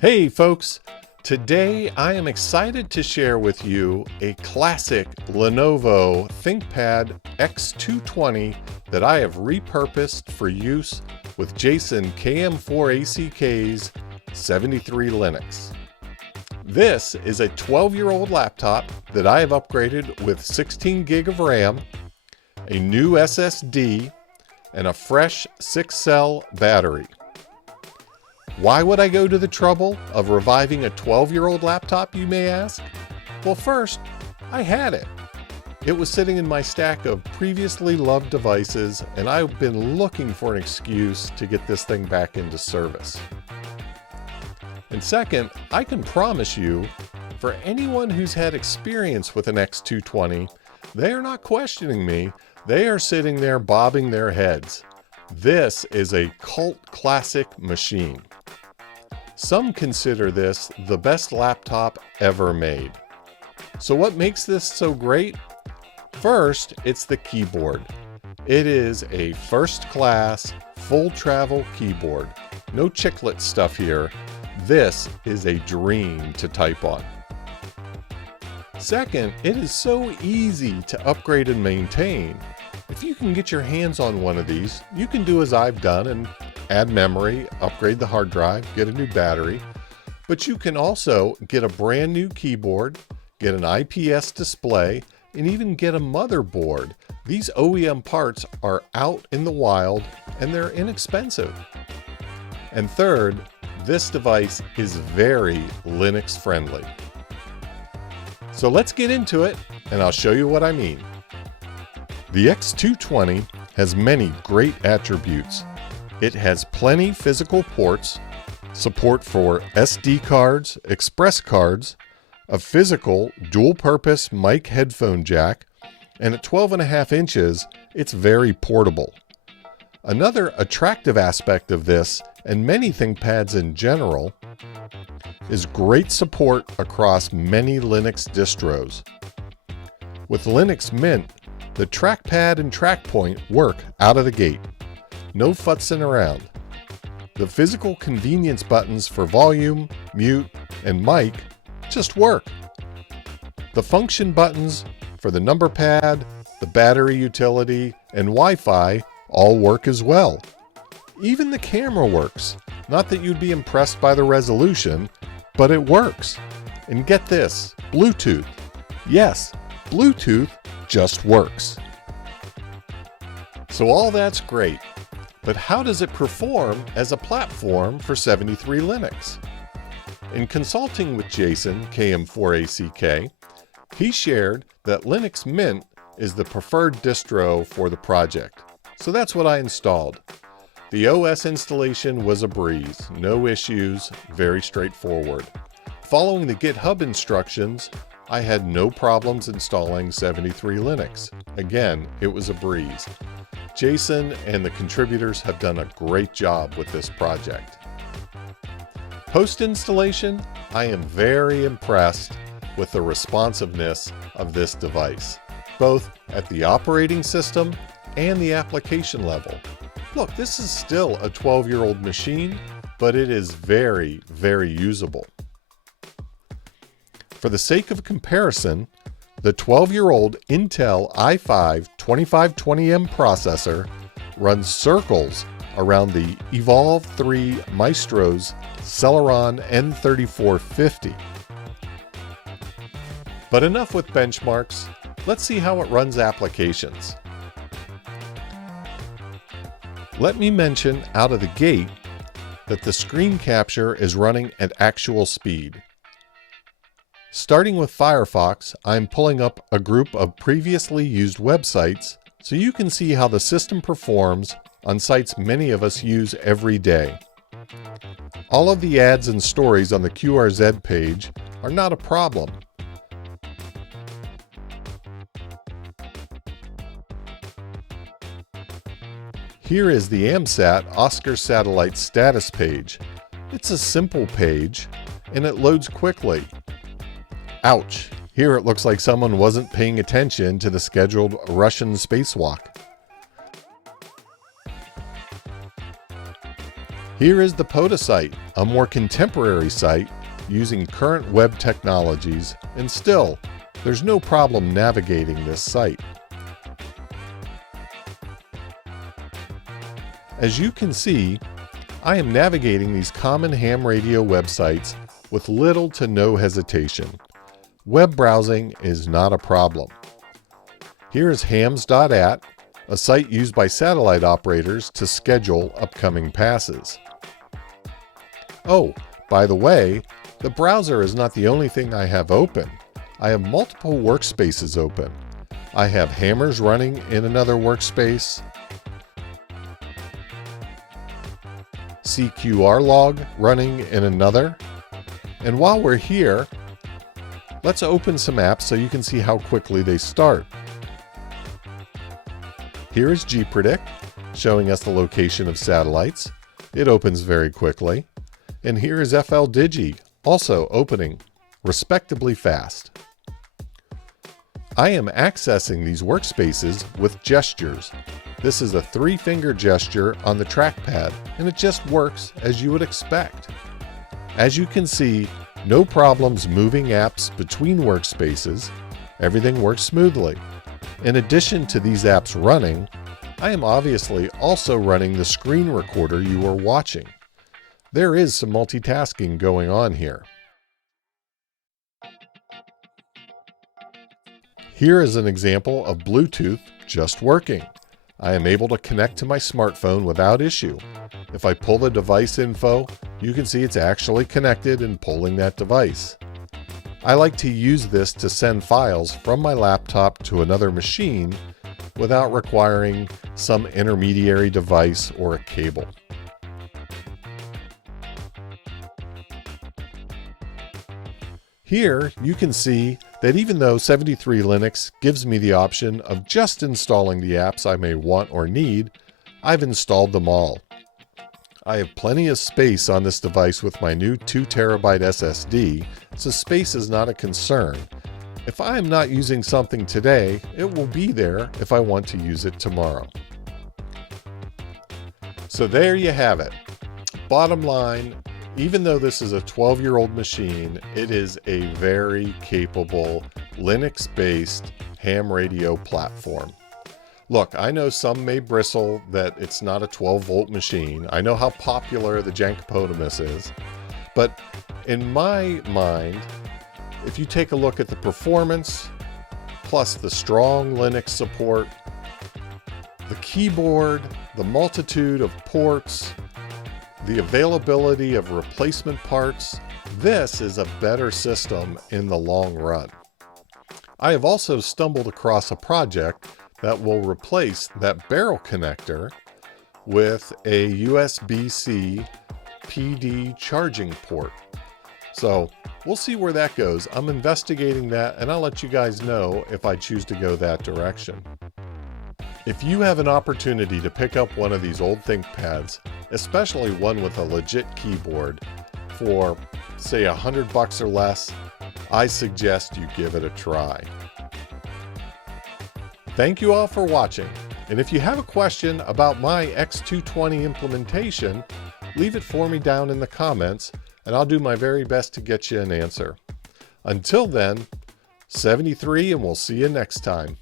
Hey folks, today I am excited to share with you a classic Lenovo Thinkpad X220 that I have repurposed for use with Jason KM4ACK's 73 Linux. This is a 12-year-old laptop that I have upgraded with 16 gig of RAM, a new SSD, and a fresh 6-cell battery. Why would I go to the trouble of reviving a 12-year-old laptop, you may ask? Well, first, I had it. It was sitting in my stack of previously loved devices, and I've been looking for an excuse to get this thing back into service. And second, I can promise you, for anyone who's had experience with an X220, they are not questioning me. They are sitting there bobbing their heads. This is a cult classic machine. Some consider this the best laptop ever made. So what makes this so great? First, it's the keyboard. It is a first-class, full-travel keyboard. No chiclet stuff here. This is a dream to type on. Second, it is so easy to upgrade and maintain. If you can get your hands on one of these, you can do as I've done and add memory, upgrade the hard drive, get a new battery. But you can also get a brand new keyboard, get an IPS display, and even get a motherboard. These OEM parts are out in the wild and they're inexpensive. And third, this device is very Linux friendly. So let's get into it and I'll show you what I mean. The X220 has many great attributes. It has plenty physical ports, support for SD cards, express cards, a physical dual-purpose mic headphone jack, and at 12.5 inches, it's very portable. Another attractive aspect of this, and many ThinkPads in general, is great support across many Linux distros. With Linux Mint, the trackpad and trackpoint work out of the gate. No futzing around. The physical convenience buttons for volume, mute, and mic just work. The function buttons for the number pad, the battery utility, and Wi-Fi all work as well. Even the camera works. Not that you'd be impressed by the resolution, but it works. And get this, Bluetooth. Yes, Bluetooth just works. So all that's great. But how does it perform as a platform for 73 Linux? In consulting with Jason, KM4ACK, he shared that Linux Mint is the preferred distro for the project. So that's what I installed. The OS installation was a breeze, no issues, very straightforward. Following the GitHub instructions, I had no problems installing 73 Linux. Again, it was a breeze. Jason and the contributors have done a great job with this project. Post-installation, I am very impressed with the responsiveness of this device, both at the operating system and the application level. Look, this is still a 12-year-old machine, but it is very, very usable. For the sake of comparison, the 12-year-old Intel i5 2520M processor runs circles around the Evolve 3 Maestro's Celeron N3450. But enough with benchmarks, let's see how it runs applications. Let me mention out of the gate that the screen capture is running at actual speed. Starting with Firefox, I'm pulling up a group of previously used websites so you can see how the system performs on sites many of us use every day. All of the ads and stories on the QRZ page are not a problem. Here is the AMSAT Oscar Satellite status page. It's a simple page and it loads quickly. Ouch! Here it looks like someone wasn't paying attention to the scheduled Russian spacewalk. Here is the POTA site, a more contemporary site using current web technologies, and still, there's no problem navigating this site. As you can see, I am navigating these common ham radio websites with little to no hesitation. Web browsing is not a problem. Here is hams.at, a site used by satellite operators to schedule upcoming passes. Oh, by the way, the browser is not the only thing I have open. I have multiple workspaces open. I have hammers running in another workspace, CQR log running in another. And while we're here, let's open some apps so you can see how quickly they start. Here is gpredict, showing us the location of satellites. It opens very quickly. And here is FLDigi, also opening respectably fast. I am accessing these workspaces with gestures. This is a 3-finger gesture on the trackpad, and it just works as you would expect. As you can see, no problems moving apps between workspaces. Everything works smoothly. In addition to these apps running, I am obviously also running the screen recorder you are watching. There is some multitasking going on here. Here is an example of Bluetooth just working. I am able to connect to my smartphone without issue. If I pull the device info, you can see it's actually connected and pulling that device. I like to use this to send files from my laptop to another machine without requiring some intermediary device or a cable. Here you can see that even though 73 Linux gives me the option of just installing the apps I may want or need, I've installed them all. I have plenty of space on this device with my new 2TB SSD, so space is not a concern. If I am not using something today, it will be there if I want to use it tomorrow. So there you have it. Bottom line, even though this is a 12-year-old machine, it is a very capable Linux-based ham radio platform. Look, I know some may bristle that it's not a 12-volt machine. I know how popular the Jankopotamus is. But in my mind, if you take a look at the performance, plus the strong Linux support, the keyboard, the multitude of ports, the availability of replacement parts, this is a better system in the long run. I have also stumbled across a project that will replace that barrel connector with a USB-C PD charging port. So we'll see where that goes. I'm investigating that, and I'll let you guys know if I choose to go that direction. If you have an opportunity to pick up one of these old Thinkpads, especially one with a legit keyboard, for say $100 or less, I suggest you give it a try. Thank you all for watching, and if you have a question about my X220 implementation, leave it for me down in the comments, and I'll do my very best to get you an answer. Until then, 73, and we'll see you next time.